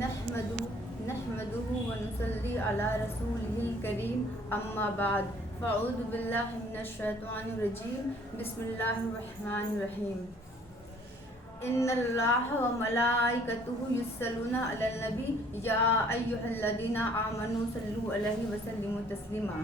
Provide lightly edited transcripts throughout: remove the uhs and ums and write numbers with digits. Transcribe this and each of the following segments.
نحمده ونصلي على رسوله الكريم اما بعد فاعوذ بالله من الشیطان الرجیم بسم اللہ الرحمن الرحیم ان اللہ وملائکتہ یصلون علی النبی یا ایھا الذین آمنوا صلوا علیہ وسلموا تسلیما۔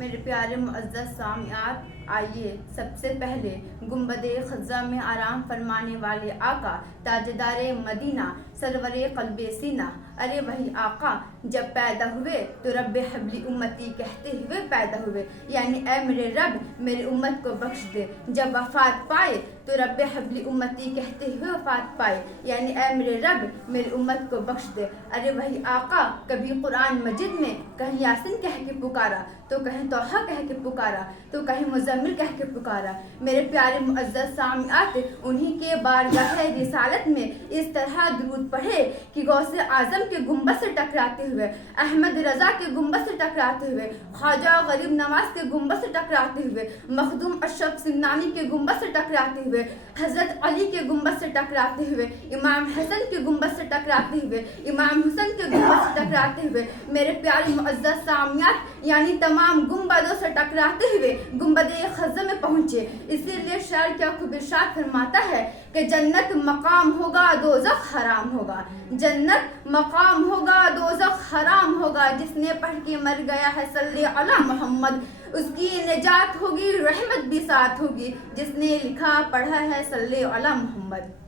میرے پیارے معزز سامعات، آئیے سب سے پہلے گنبد خضرا میں آرام فرمانے والے آقا تاجدار مدینہ سرور قلب سینہ، ارے وہی آقا جب پیدا ہوئے تو رب حبلی امتی کہتے ہوئے پیدا ہوئے، یعنی اے میرے رب میری امت کو بخش دے۔ جب وفات پائے تو رب حبلی امتی کہتے ہوئے وفات پائے، یعنی اے میرے رب میری امت کو بخش دے۔ ارے وہی آقا کبھی قرآن مجید میں کہیں یاسین کہہ کے پکارا، تو کہیں توحہ کہہ کے پکارا، تو کہیں مزمل کہہ کے پکارا۔ میرے پیارے معزز سامعات، انہی کے بارگاہ رسالت میں اس طرح درود پڑھے کہ غوث اعظم کے گنبد سے ٹکراتے ہوئے، احمد رضا کے گنبد سے ٹکراتے ہوئے، خواجہ غریب نواز کے گنبد سے ٹکراتے ہوئے، مخدوم اشرف سمنانی کے گنبد سے ٹکراتے ہوئے، حضرت علی کے گنبد سے ٹکراتے ہوئے، امام حسن کے گنبد سے ٹکراتے ہوئے، امام حسن کے گنبد سے ٹکراتے ہوئے، میرے پیارے معزز سامعات، یعنی تمام گنبدوں سے ٹکراتے ہوئے گنبد خضرا میں پہنچے۔ اسی لیے شاعر کیا خوب ارشاد فرماتا ہے کہ جنت مقام ہوگا دوزخ حرام ہوگا، جنت مقام ہوگا دوزخ حرام ہوگا، جس نے پڑھ کے مر گیا ہے صلی علی محمد اس کی نجات ہوگی، رحمت بھی ساتھ ہوگی، جس نے لکھا پڑھا ہے صلی علی محمد۔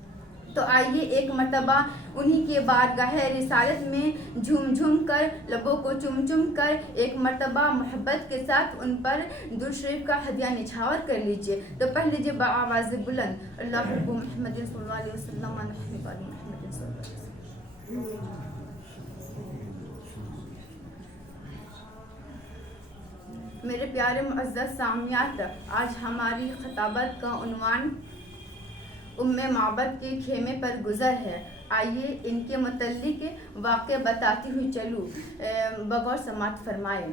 تو آئیے ایک مرتبہ انہی کے بارگاہ رسالت میں جھوم جھوم کر، لبوں کو چم چم کر، ایک مرتبہ محبت کے ساتھ ان پر درود شریف کا ہدیہ نچھاور کر لیجئے۔ تو پڑھ لیجئے بآواز بلند، اللہ حب محمد صلی اللہ علیہ وسلم محمد صلی اللہ علیہ وسلم۔ میرے پیارے معزز سامعات، آج ہماری خطابت کا عنوان ام معبد کے خیمے پر گزر ہے۔ آئیے ان کے متعلق واقعہ بتاتی ہوئی چلوں، بغور سماعت فرمائے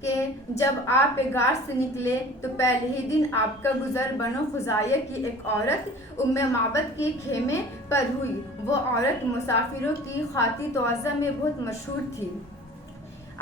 کہ جب آپ غار سے نکلے تو پہلے ہی دن آپ کا گزر بنو خزاعہ کی ایک عورت ام معبد کے خیمے پر ہوئی۔ وہ عورت مسافروں کی خاطی توعظہ میں بہت مشہور تھی۔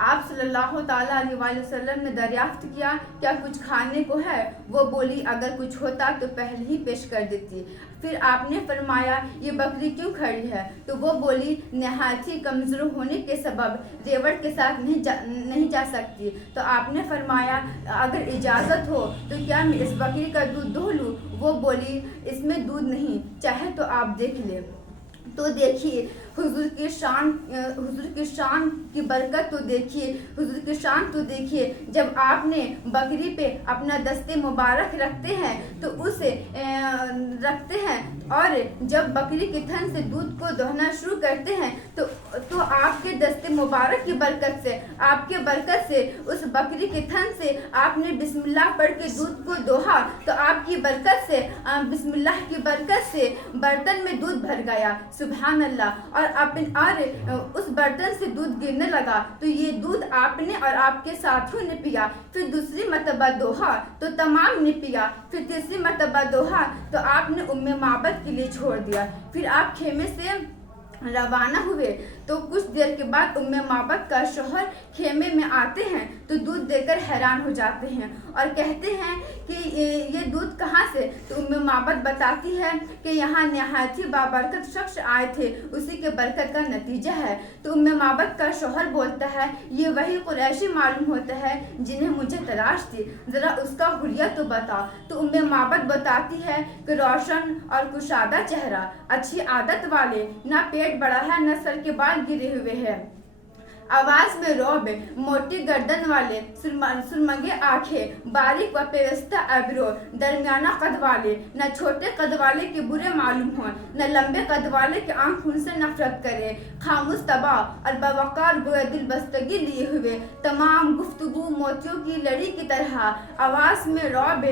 آپ صلی اللہ تعالیٰ علیہ وآلہ وسلم نے دریافت کیا کیا کچھ کھانے کو ہے؟ وہ بولی اگر کچھ ہوتا تو پہلے ہی پیش کر دیتی۔ پھر آپ نے فرمایا یہ بکری کیوں کھڑی ہے؟ تو وہ بولی نہایت ہی کمزور ہونے کے سبب ریوڑ کے ساتھ نہیں جا سکتی۔ تو آپ نے فرمایا اگر اجازت ہو تو کیا میں اس بکری کا دودھ دہہ لوں؟ وہ بولی اس میں دودھ نہیں، چاہے تو آپ دیکھ لیں۔ تو دیکھیے حضور کی شان کی برکت، تو دیکھیے حضور کی شان، تو دیکھیے جب آپ نے بکری پہ اپنا دست مبارک رکھتے ہیں تو اسے رکھتے ہیں، اور جب بکری کے تھن سے دودھ کو دوہنا شروع کرتے ہیں تو آپ کے دست مبارک کی برکت سے، آپ کے برکت سے اس بکری کے تھن سے آپ نے بسم اللہ پڑھ کے دودھ کو دوہا، تو آپ کی برکت سے، بسم اللہ کی برکت سے برتن میں دودھ بھر گیا، سبحان اللہ، اور اس برتن سے دودھ گرنے لگا، تو یہ دودھ آپ نے اور آپ کے ساتھیوں نے پیا۔ پھر دوسری مرتبہ دوہا تو تمام نے پیا، پھر تیسری مرتبہ دوہا تو آپ نے ام معبد کے لیے چھوڑ دیا۔ پھر آپ خیمے سے روانہ ہوئے تو کچھ دیر کے بعد ام معبد کا شوہر خیمے میں آتے ہیں تو دودھ دے کر حیران ہو جاتے ہیں اور کہتے ہیں کہ یہ دودھ کہاں سے؟ تو ام معبد بتاتی ہے کہ یہاں نہایت ہی بابرکت شخص آئے تھے، اسی کے برکت کا نتیجہ ہے۔ تو ام معبد کا شوہر بولتا ہے یہ وہی قریشی معلوم ہوتا ہے جنہیں مجھے تلاش تھی، ذرا اس کا حلیہ تو بتا۔ تو ام معبد بتاتی ہے کہ روشن اور کشادہ چہرہ، اچھی عادت والے، نہ پیٹ بڑا ہے نہ سر کے بال گرے ہوئے ہیں، آواز میں رعب، موٹی گردن والے، سرمگے آنکھیں، باریک و پیوستہ ایبرو، درمیانہ قد والے، نہ چھوٹے قد والے کے برے معلوم ہوں، نہ لمبے قد والے کے آنکھ ان سے نفرت کرے، خاموش طبع اور باوقار گویا دل بستگی لیے ہوئے، تمام گفتگو موتیوں کی لڑی کی طرح، آواز میں رعب،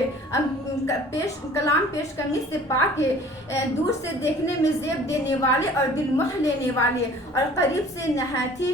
کلام پیش کرنے سے پاک، دور سے دیکھنے میں زیب دینے والے اور دل موہ لینے والے، اور قریب سے نہایت ہی